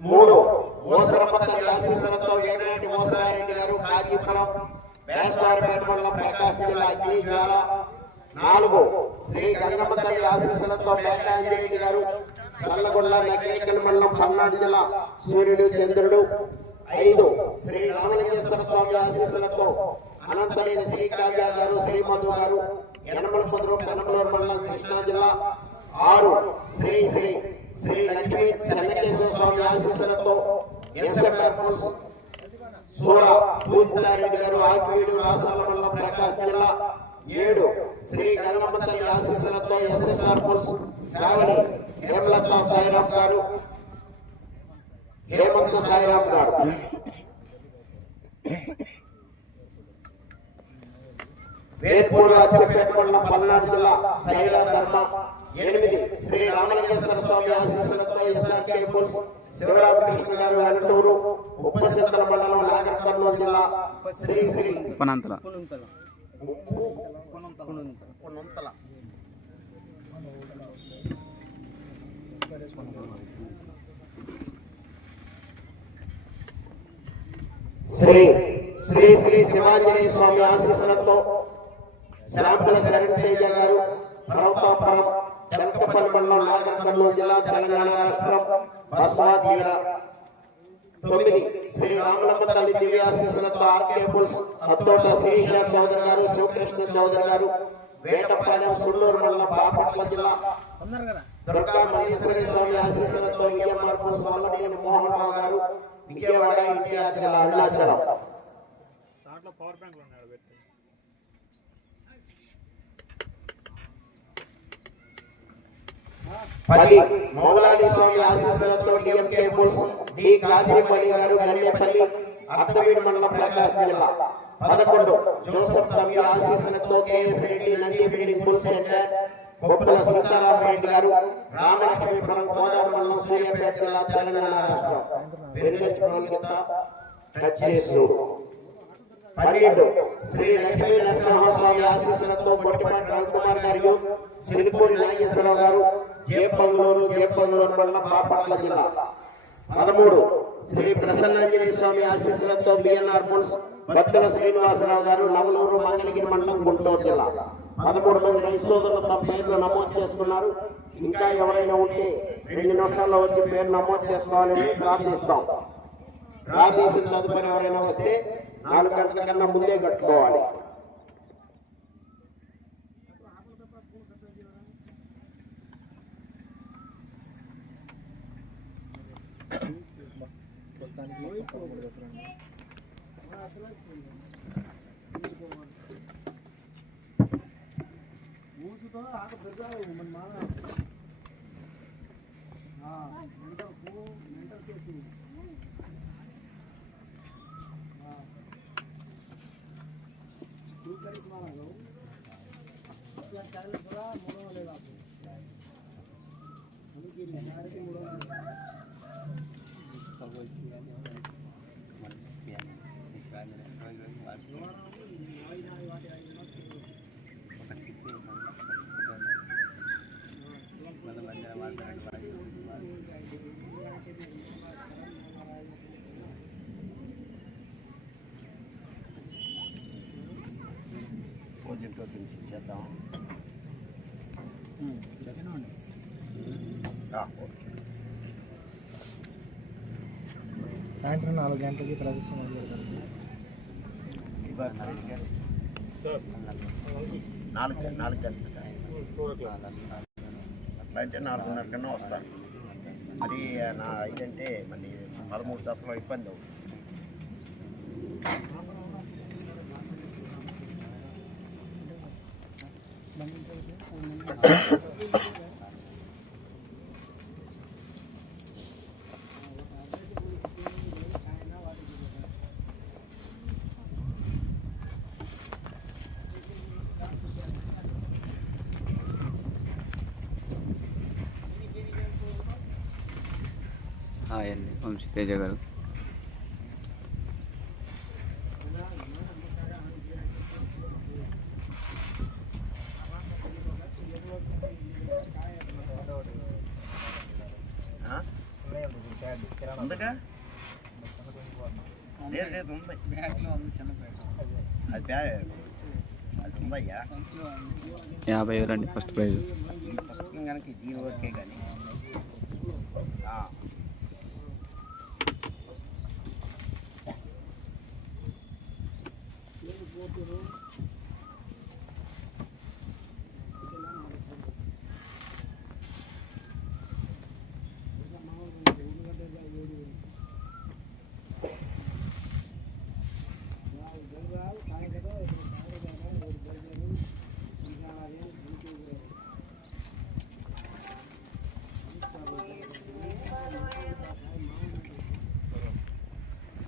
మూడు ఓసరపల్లి ఆశీస్సులతో వేగనాటి ఓసరారెడ్డి గారు కాజీపురం వేసవారిపేట మండలం ప్రకాశం జిల్లా అగ్నిజ్వాల నాలుగు శ్రీ గంగమ్మ తల్లి ఆశీస్సులతో మేఘాంజరెడ్డి గారు సల్లగొండ నగరేకల్ మండలం పల్నాడు జిల్లా సూర్యుడు చంద్రుడు. ఐదు శ్రీ రామలింగేశ్వర స్వామి ఆశీస్సులతో అనంతరి శ్రీ కావ్య గారు శ్రీ మధు గారు యనమలపదురు కనమలూరు మండలం కృష్ణా జిల్లా. ఆరు శ్రీ శ్రీ శ్రీ లక్ష్మీ చెన్నకేశ్వర స్వామి ఆశీస్సులతో ఎస్ఎంఆర్ సూర పూజితారెడ్డి గారు ఆకివీడు రాష్ట్రాల ప్రకాశం జిల్లా ఏడు శ్రీ గంగమ్మ తల్లి ఆశీస్సులతో ఎస్ఎస్ఆర్ శ్రావణి హేమలత సాయిరామ్ గారు హేమంత్ సాయిరామ్ గారు వేర్పూడి అచ్చపేట మండలం పల్నాడు జిల్లా శైల ధర్మ ఎనిమిది శ్రీ రామలింగేశ్వర స్వామి ఆశీస్సులతో ఎస్ఆర్కే పుస్ శివరామకృష్ణ గారు వెల్లటూరు ఉపసిద్ధల మండలం నాగర్ కర్నూలు జిల్లా శ్రీ శ్రీ కొనంతల శ్రీ శ్రీ శ్రీ శివాంజనేయ స్వామి ఆశీస్సులతో శ్రాంపుల శరణ్ తేజ గారు పర్వతాపురం తెలకపల్లి మండలం జిల్లా తెలంగాణ రాష్ట్రం తొమ్మిది శ్రీ రామలమ్మ తల్లి దివ్యాశీస్సులతో ఆర్కే పుల్స్ అత్తోట చౌదరి గారు శివకృష్ణ చౌదరి గారు వేటపాలెం సుళ్ళూరు మండలం బాపట్ల జిల్లా దుర్గా మహేశ్వరి స్వామి ఆశీస్సులతో ఈఎంఆర్ పుల్స్ వల్లనేని మోహన్ రావు గారు విజయవాడ ఎన్టీఆర్ జిల్లా అరుణాచలం దాంట్లో పవర్ బ్యాంక్ ఉన్నాడు పది మౌలాలి స్వామి ఆశీస్సులతో డిఎంకే పుల్స్ డి కాసిపల్లి గారు గణ్యపల్లి అర్థవీడు మండలం ప్రకాశం జిల్లా. పదకొండు జోసఫ్ తమ్మి ఆశీస్సులతో KS Reddy Nandi breeding bulls centre Koppula Sundararama Reddy గారు రామలక్ష్మీపురం గోదావరి మండలం సూర్యాపేట జిల్లా తెలంగాణ రాష్ట్రం. వెనుగంట టచ్ చేసు పన్నెండు. శ్రీ లక్ష్మీ నరసింహస్వామి ఆశీస్సులతో మొట్టమొదటి రవికుమార్ గారు సిరిపూడి నాగేశ్వరరావు గారు జేపంగూరు జేపంగూరు మండలం బాపట్ల జిల్లా. పదమూడు. శ్రీ ప్రసన్నాంజలి స్వామి ఆశీస్సులతో బిఎన్ఆర్ పుల్స్ భక్తుల శ్రీనివాసరావు గారు నవలూరు మంగళగిరి మండలం గుంటూరు జిల్లా. పదమూడు మంది రైతులు తమ పేర్లు నమోదు చేసుకున్నారు. ఇంకా ఎవరైనా ఉంటే రెండు నిమిషాల్లో వచ్చి పేరు నమోదు చేసుకోవాలని ప్రార్థిస్తాం. ప్రార్థించిన తదుపరి ఎవరైనా వస్తే నాలుగు గంటల కన్నా ముందే కట్టుకోవాలి సాయంత్రం నాలుగు గంటలకి ప్రదర్శన నాలుగు నాలుగు గంటలు అట్లా అయితే నాలుగున్నర కన్నా వస్తాను అది నా ఇదంటే మళ్ళీ పదమూడు శాతం ఇబ్బంది అవుతుంది. హాయ్ అండి వంశీ తేజ గారు. ఉందిగా? లేదు లేదు ఉంది. అది ఉందయ్యా. యాభై వేలు అండి ఫస్ట్ ప్రైజ్. పుస్తకం కనుక దీని వరకే కానీ.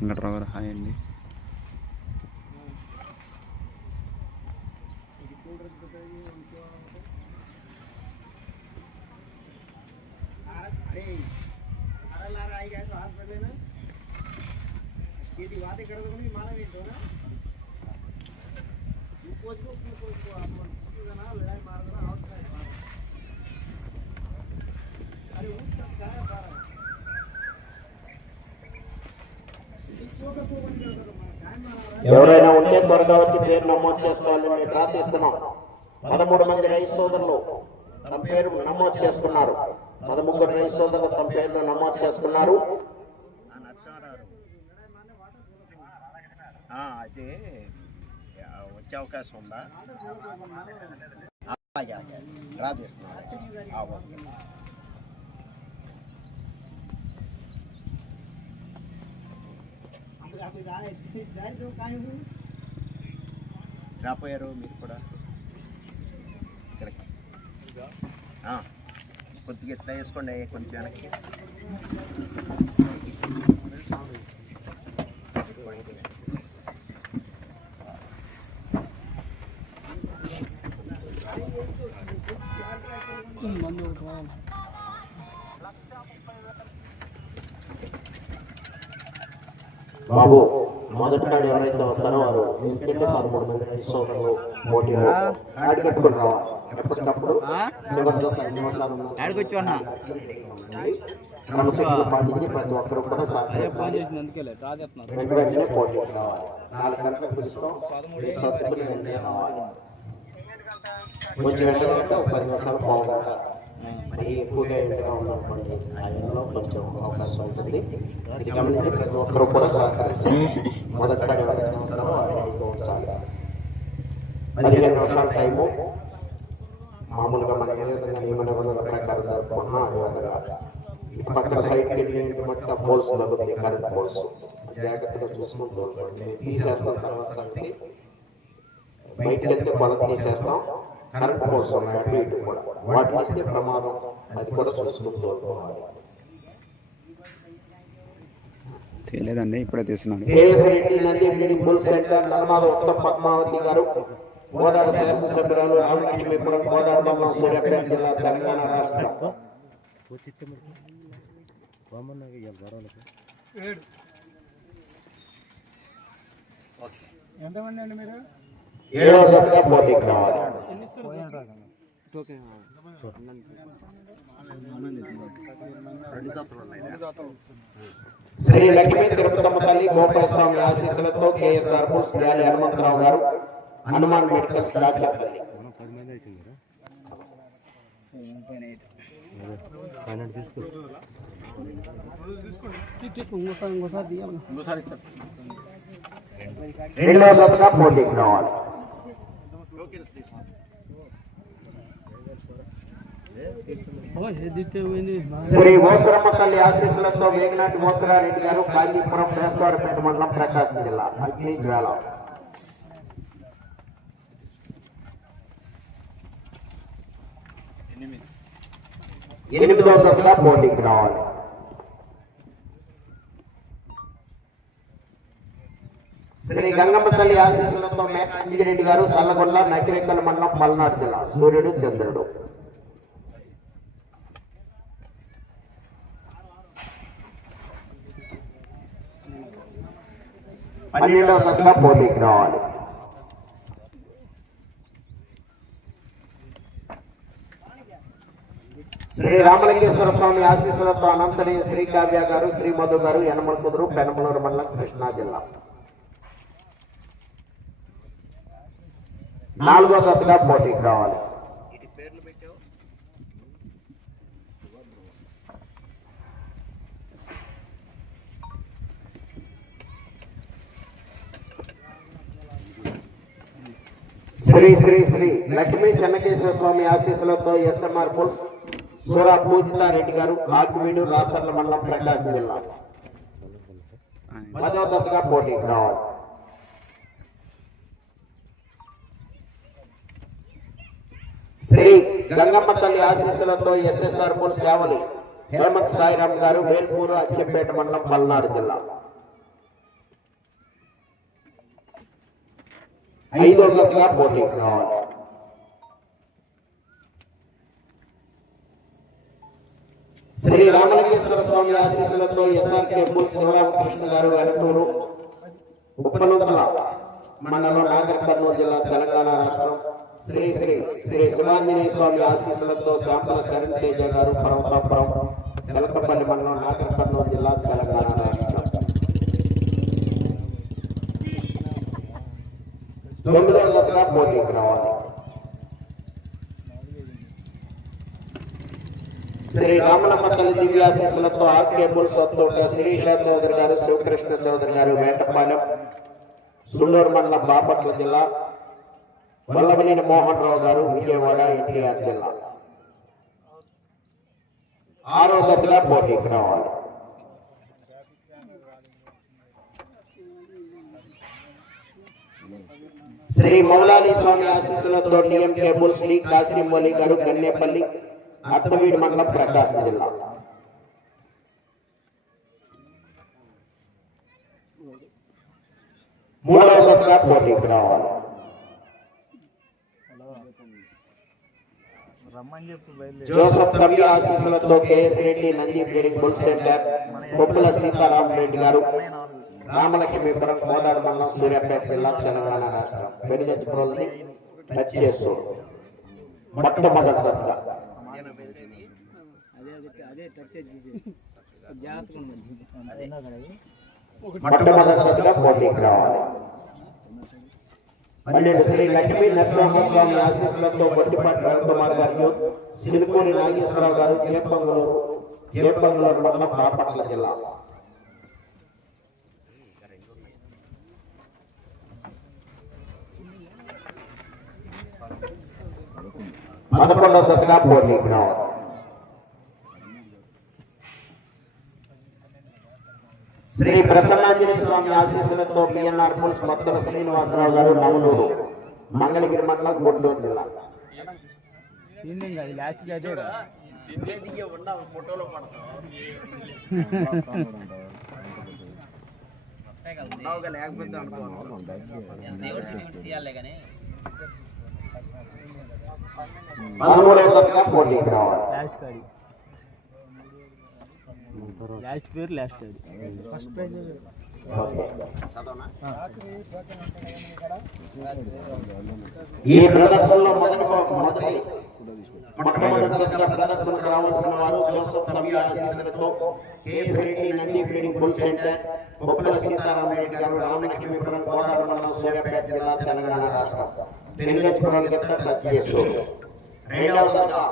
వెంకట్రావు గారు హాయ్ అండి. ఎవరైనా ఉంటే త్వరగా వచ్చి పేరు నమోదు చేసుకోవాలని మేము ప్రార్థిస్తున్నాం. పదమూడు మంది రైతు సోదరులు తమ పేరు నమోదు చేసుకున్నారు. పదముగ్గురు రైతు సోదరులు తమ పేర్లు నమోదు చేసుకున్నారు. ఆ వచ్చే అవకాశం ఉందా? అలాగే రాపోయారు మీరు కూడా. ఇక్కడికి కొద్దిగా ఎట్లా వేసుకోండి కొంచెం వెనక్కి. బాబు మొదట ఎవరైతే వస్తారో వారు ఎందుకంటే పదమూడు మంది రైతు సోదరులు పోటీ ఆడి కట్టుకుని రావాలి? ఎప్పటికప్పుడు? పాటించి ప్రతి ఒక్కరు కూడా రెండు వెంటనే పోటీకి రావాలి. నాలుగు గంటలకు పుస్తకం. సోదరులు వెంటనే రావాలి. కొంచెం ఒక పది నిమిషాలు మరి ఎక్కువగా ఎండగా ఉందనుకోండి ఆ ఎండలో కొంచెం అవకాశం ఉంటుంది. ఇది గమనించి ప్రతి ఒక్కరు కూడా సహకరిస్తారు. మొదట ఉంటారో ఉంచాలి పదిహేను నిమిషాల టైము. మామూలుగా మన ఏ విధంగా నియమ నిబంధనల ప్రకారం జరుపుకున్నా ఇటు సైడ్కి వెళ్ళి ఇటు పోల్స్ ఉంటుంది కరెంట్ పోల్స్ జాగ్రత్తగా చూసుకుంటూ తీసేస్తాం తర్వాత అంటే వెళ్తే తీసేస్తాం. కరెంట్ పోల్స్ ఉన్నాయి అటు ఇటు కూడా వాటి ఇస్తే ప్రమాదం అది కూడా చూసుకుంటూ తెలియదండి ఇప్పుడే తీస్తున్నాను. పద్మావతి గారు గోదావరి శాసనసభ్యురాలు రామలక్ష్మీపురం గోదావరి సూర్యాపేట జిల్లా తెలంగాణ రాష్ట్రం ఎంతమంది అండి మీరు? ఏడవ జతగా పోటీకి రావాలి శ్రీ లక్ష్మీ తిరుపతమ్మ తల్లి గోపాలస్వామి ఆశీస్సులతో కేఎస్ఆర్ బుల్స్ హనుమంతరావు గారు హనుమాన్ మెడికల్ రాజపల్లి ఇంకోసారి ఇస్తాను పోటీకి రావాలి టోకెన్స్ శ్రీ ఓసరమ్మ తల్లి ఆశీస్సులతో వేగినాటి మోసరారెడ్డి గారు కాజీపురం బేస్తవారపేట మండలం ప్రకాశం జిల్లా అగ్ని జ్వాల. ఎనిమిదవ జతగా పోటీకి రావాలి. శ్రీ గంగమ్మ తల్లి ఆశీస్సులతో మేక గారు చల్లగొండ నకిరేకల మండలం పల్నాడు జిల్లా సూర్యుడు చంద్రుడు. పన్నెండవ జతగా పోటీకి రావాలి. శ్రీ రామలింగేశ్వర స్వామి ఆశీస్సులతో అనంతరి శ్రీ కావ్య గారు శ్రీ మధు గారు యనమల కుదురు పెనమలూరు మండలం కృష్ణా జిల్లా. నాలుగో దశగా పోటీకి రావాలి. ఇటు పేర్లు పెట్టావు? శ్రీ శ్రీ శ్రీ లక్ష్మీ చెన్నకేశ్వర స్వామి ఆశీస్సులతో ఎస్ఎంఆర్ పుల్ సూరా పూజితారెడ్డి గారు ఆకివీడు రాసర్ల మండలం ప్రకాశం జిల్లా. పదో దశగా పోటీకి రావాలి. శ్రీ గంగమ్మ తల్లి ఆశీస్సులతో ఎస్ఎస్ఆర్ పుల్ సేవలు హేమంత్ సాయిరామ్ గారు వేల్పూరు అచ్చంపేట మండలం పల్నాడు జిల్లా. ఐదో దశగా పోటీ కావాలి. శ్రీ రామలింగేశ్వర స్వామి ఆశీస్సులతో ఎస్ఆర్కే పుల్ శివరామకృష్ణ గారు వెనటూరు ఉప్పనంతల మండలం నాగర్ కర్నూలు జిల్లా తెలంగాణ రాష్ట్రం. శ్రీ శ్రీ శ్రీ శివాంజనేయ స్వామి ఆశీస్సులతో శాంతల శరణ్ తేజ గారు పర్వతాపురం తెలకపల్లి మండలం నాగర్ కర్నూలు జిల్లా తెలంగాణ రాష్ట్రం. తొమ్మిదో దశగా పోటీకి రావాలి. శ్రీ రామలమ్మ తల్లి దివ్యాశీస్సులతో ఆర్కేబుల్ సొత్తోట శిరీష చౌదరి గారు శివకృష్ణ చౌదరి గారు వేటపాలెం సుళ్ళూరు మండలం బాపట్ల జిల్లా వల్లవనేని మోహన్ రావు గారు విజయవాడ ఎన్టీఆర్ జిల్లా ఆరో దశగా పోటీకి రావాలి శ్రీ మౌలాలి స్వామి ఆశీస్సులతో డిఎంకే బుల్ శ్రీ కాసిం అలీ గారు గన్నేపల్లి అత్తవీడి మండలం ప్రకాశం జిల్లా మూడవ దశగా పోటీకి రావాలి జోసఫ్ కవి ఆశీస్సులతో KS Reddy Nandi breeding bull centre Koppula Sitaram Reddy గారు రామలక్ష్మీపురం కోదాడు మండలం సూర్యాపేట జిల్లా తెలంగాణ రాష్ట్రం పెరిగెత్తుకోవాలని టచ్ చేస్తూ మొట్టమొదటి దశగా నేను బెదిరేది అదే అదే అదే టచ్ చేసి జాగ్రత్తగా ఉండండి మొట్టమొదటి దశగా పోటీకి రావాలి పన్నెండు శ్రీ లక్ష్మీ నరసింహస్వామి ఆశీస్సులతో బొట్టిపాటి రవికుమార్ గారు సిరిపూరి నాగేశ్వరరావు గారు జయపంగులూరు జయపంగులూరు మండలం బాపట్ల జిల్లా. పదకొండవ దశగా పోటీకి రావాలి శ్రీ ప్రసన్నాంజనేయ స్వామి ఆశీస్సులతో బిఎన్ఆర్ పుల్స్ మొత్తం శ్రీనివాసరావు గారు నవలూరు మంగళగిరి మండలం గుంటూరు జిల్లా. కాదు లాస్ట్కి అదే లాస్ట్ పేరు లాస్ట్ అది. ఫస్ట్ ప్రైజ్ ఈ ప్రదర్శనలో మొదటి మొదటి మొట్టమొదటిగా ప్రదర్శనకు రావాల్సిన వారు జోసఫ్ రవి ఆశీస్సులతో KS Reddy Nandi breeding bull centre గారు రామలక్ష్మీపురం మండలం సూర్యాపేట జిల్లా తెలంగాణ రాష్ట్రం. రెండవదిగా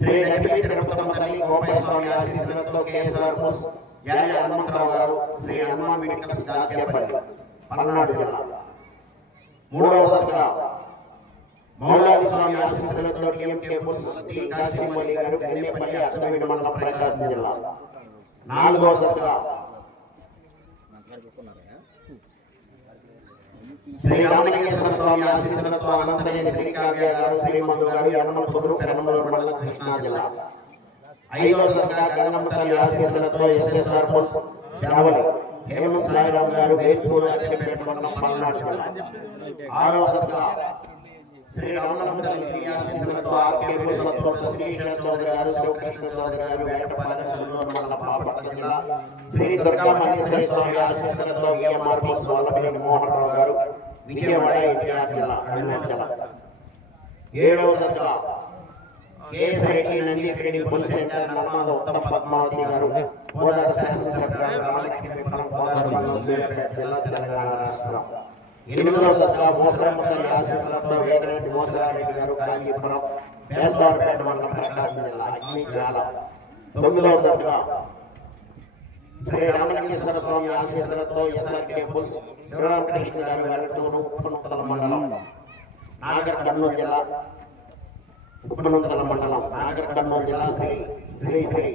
శ్రీ లక్ష్మీ తిరుపతమ్మ తల్లి గోపాల స్వామి ఆశీస్సులతో కేఎస్ఆర్ బుల్ జాలి హనుమంతరావు గారు శ్రీ హనుమాన్ మెడికల్స్ దాచేపల్లి పల్నాడు జిల్లా మూడవ మూడవదిగా మౌలాలి స్వామి ఆశీస్సులతో డిఎంకే పుస్తకీ కాశీమల్లి గారు గన్నేపల్లి అత్తవీడు మండల ప్రకాశం జిల్లా నాలుగవ దశగా శ్రీ రామలింగేశ్వర స్వామి ఆశీస్సులతో అనంతమైన శ్రీ కావ్య గారు శ్రీమంతు గారు యవనపుదురు పెరమలూరు మండలం కృష్ణా జిల్లా. ఐదవ తరగతి గంగమ్మ తల్లి ఆశీస్సులతో ఎస్ఎస్ఆర్ బోస్ శ్రావణి హేమ సాయిరామ్ గారు వేపూర్ అచ్చంపేట మండలం పల్నాడు జిల్లా. ఆరవ తరగతి శ్రీ రామనమ్మ తల్లి శ్రీ ఆశీస్సులతో ఆర్కే భూషణతో శ్రీకృష్ణ చౌదరి గారు శివకృష్ణ చౌదరి గారు వేటపాలెం సొల్లూరు మండలం బాపట్ల జిల్లా. శ్రీ దుర్గా మహేశ్వర స్వామి ఆశీస్సులతో విఎంఆర్ బోస్ వల్లభనేని మోహన్ రావు గారు విజయవాడ ఎన్టీఆర్ జిల్లా అరుణాచల ఏడవ తరగతి కేఎస్ఐటి నందిపేడి బుల్ సెంటర్ నల్మాద ఉత్తమ పద్మావతి గారు కోదాడ శాసనసభ గారు రామలక్ష్మి జిల్లా తెలంగాణ రాష్ట్రం. ఎనిమిదవ తరగతి మోసరమ్మ తల్లి వేగరెడ్డి మోసరారెడ్డి గారు కాంచీపురం వేసవాడపేట మండలం ప్రకాశం జిల్లా అగ్ని జ్వాల తొమ్మిదవ తరగతి శ్రీ రామలింగేశ్వర స్వామి ఆశీస్సులతో ఎస్ఆర్కే బుల్ శివరామకృష్ణ గారు వెల్లటూరు ఉప్పనతల మండలం నాగర్ కర్నూలు జిల్లా ఉప్పనందల మండలం నాగర్ కర్నూలు జిల్లా శ్రీ శ్రీ శ్రీ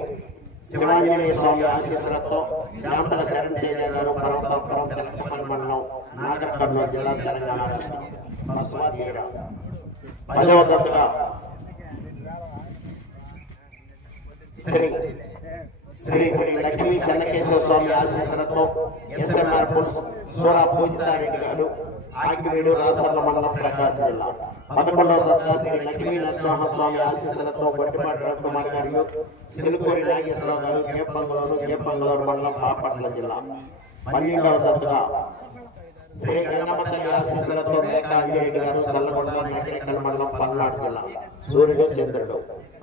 శివాంజనేయ స్వామి ఆశీస్సులతో శ్యామల శరణ్ తేజ గారు పర్వతాపురం తెలంగాణ మండలం నాగర్ కర్నూలు జిల్లా తెలంగాణ పదవ శ్రీ శ్రీ శ్రీ లక్ష్మీ చెన్నకేశ్వర స్వామి ఆశీస్సులతో ఎస్ఎంఆర్ సూరా పూజితారెడ్డి గారు ఆకివీడు రాసర్ల మండలం ప్రకాశం జిల్లా. పదకొండవ తరగతి శ్రీ లక్ష్మీ నరసింహస్వామి ఆశీస్సులతో గొడ్డిపాటి రవికుమార్ గారు సిలుకూరి నాగేశ్వరరావు గారు కేపంగళూరు కేపంగళూరు మండలం బాపట్ల జిల్లా. పన్నెండవ తరగతి శ్రీ గంగమ్మతల్లి ఆశీస్సులతో మేకా అంజిరెడ్డి గారు సల్లగొండ నైటికల్ మండలం పల్నాడు జిల్లా సూర్యుడు చంద్రుడు.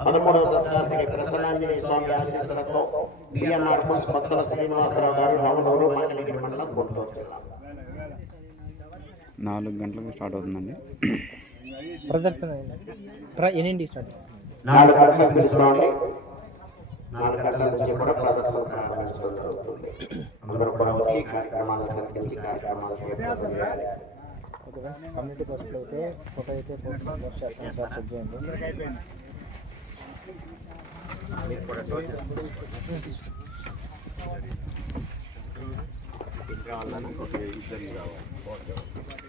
పదమూడవ తరగతి శ్రీ ప్రసన్నాంజనేయ స్వామి ఆశీస్సులతో బిఎన్ఆర్ పుస్ పక్కల శ్రీనివాసరావు గారు రామనూరు మంగళగిరి మండలం గుంటూరు జిల్లా. నాలుగు గంటలకు స్టార్ట్ అవుతుందండి. ప్రదర్శన ఎన్నింటి స్టార్ట్? నాలుగు గంటలకు నాలుగు గంటల నుంచి కూడా ప్రదర్శన ప్రారంభించడం జరుగుతుంది అందరూ కూడా వచ్చి ఈ కార్యక్రమాలు తిలకించి కార్యక్రమాలు చేపట్టడం చేయాలి. ఓకే ఫ్రెండ్స్ కమ్యూనిటీ పోస్టులు అయితే ఫోటో అయితే పోస్ట్ పోస్ట్ చేస్తాను సార్ చెక్ చేయండి. మీరు కూడా డోర్ చేసుకోండి ఇద్దరు కావాలన్నా ఒక ఇద్దరు కావాలి.